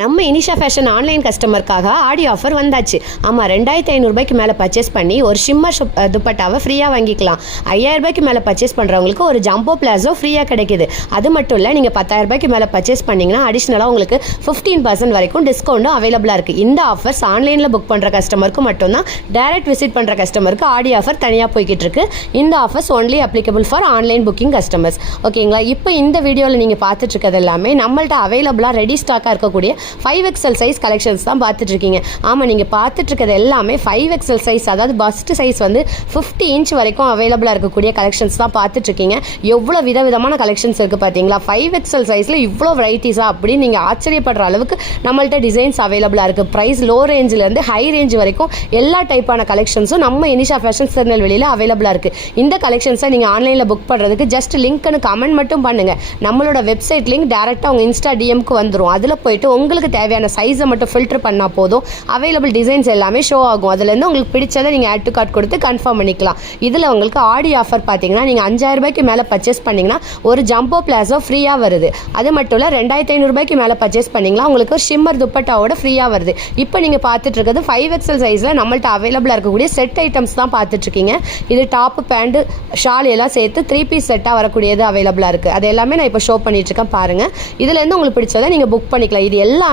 நம்ம Inisha fashion online கஸ்டமருக்காக ஆடி offer வந்தாச்சு. ஆமாம், 2500 ரூபாய்க்கு மேலே பர்ச்சேஸ் பண்ணி ஒரு ஷிம்மர் துப்பட்டாவை ஃப்ரீயாக வாங்கிக்கலாம். 5000 ரூபாய்க்கு மேலே பர்ச்சேஸ் பண்ணுறவங்களுக்கு ஒரு ஜம்போ பிளாஸோ ஃப்ரீயாக கிடைக்குது. அது மட்டும் இல்லை, நீங்கள் 10,000 ரூபாய்க்கு மேலே பர்ச்சேஸ் பண்ணிங்கன்னா அடிஷ்னலாக உங்களுக்கு 15% வரைக்கும் டிஸ்கவுண்ட்டும் அவைலபிளாக இருக்குது. இந்த ஆஃபர்ஸ் ஆன்லைனில் புக் பண்ணுற கஸ்டமருக்கு மட்டும்தான். டைரக்ட் விசிட் பண்ணுற கஸ்டமருக்கு ஆடி ஆஃபர் தனியாக போய்கிட்டு இருக்கு. இந்த offers only applicable for online booking customers. ஓகேங்களா? இப்போ இந்த வீடியோவில் நீங்கள் பார்த்துட்டு இருக்கிறது எல்லாமே நம்மள்ட்ட அவைலபிளாக ரெடி ஸ்டாக்காக இருக்கக்கூடிய 5XL சைஸ் கலெக்ஷன்ஸ் தான் பார்த்துட்டு இருக்கீங்க. ஆமாம், நீங்கள் பார்த்துட்டு இருக்கிறது எல்லாமே 5XL சைஸ், அதாவது பஸ்ட் சைஸ் வந்து 50 இன்ச் வரைக்கும் அவைலபிளாக இருக்கக்கூடிய கலெக்ஷன்ஸ் தான் பார்த்துட்டு இருக்கீங்க. எவ்வளோ விதவிதமான கலெக்ஷன்ஸ் இருக்குது பார்த்தீங்களா? 5XL சைஸில் இவ்வளோ வெரைட்டிஸாக அப்படின்னு நீங்கள் ஆச்சரியப்படுற அளவுக்கு நம்மள்ட்ட டிசைன்ஸ் அவைலபிளாக இருக்குது. ப்ரைஸ் லோ ரேஞ்சிலேருந்து ஹை ரேஞ்ச் வரைக்கும் எல்லா டைப்பான கலெக்ஷன்ஸும் நம்ம இனிஷா ஃபேஷன் திருநெல்வேலியில் அவைலபிளாக இருக்குது. இந்த கலெக்ஷன்ஸை நீங்கள் ஆன்லைனில் புக் பண்ணுறதுக்கு ஜஸ்ட் லிங்க்னு கமெண்ட் மட்டும் பண்ணுங்கள். நம்மளோட வெப்சைட் லிங்க் டேரெக்டாக உங்கள் இன்ஸ்டா டிஎம்க்கு வந்துடும். அதில் போயிட்டு உங்களுக்கு தேவையான சைஸை மட்டும் ஃபில்டர் பண்ணால் போதும். அவைலபிள் டிசைன்ஸ் எல்லாமே ஷோ ஆகும். அதுலேருந்து உங்களுக்கு பிடிச்சதை நீங்கள் ஆட் டு கார்ட் கொடுத்து கன்ஃபார்ம் பண்ணிக்கலாம். இதில் உங்களுக்கு ஆடி ஆஃபர் பார்த்தீங்கன்னா, நீங்கள் 5000 ரூபாய்க்கு மேலே பர்ச்சேஸ் பண்ணிங்கன்னா ஒரு ஜம்போ பிளாஸோ ஃப்ரீயாக வருது. அது மட்டும் இல்லை, 2500 ரூபாய்க்கு மேலே பர்ச்சேஸ் பண்ணிங்கன்னா உங்களுக்கு ஒரு ஷிம்மர் துப்பட்டாவோட ஃப்ரீயாக வருது. இப்போ நீங்கள் பார்த்துட்டு இருக்கிறது 5XL சைஸில் நம்மள்ட்ட அவைலபிளாக இருக்கக்கூடிய செட் ஐட்டம்ஸ் தான் பார்த்துட்ருக்கீங்க. இது டாப்பு, பேண்ட்டு, ஷால் எல்லாம் சேர்த்து 3 பீஸ் செட்டாக வரக்கூடியது அவைலபிளாக இருக்குது. அது எல்லாமே நான் இப்போ ஷோ பண்ணிட்டுருக்கேன் பாருங்கள். இதுலேருந்து உங்களுக்கு பிடிச்சதை நீங்கள் புக் பண்ணிக்கலாம். இது எல்லாமே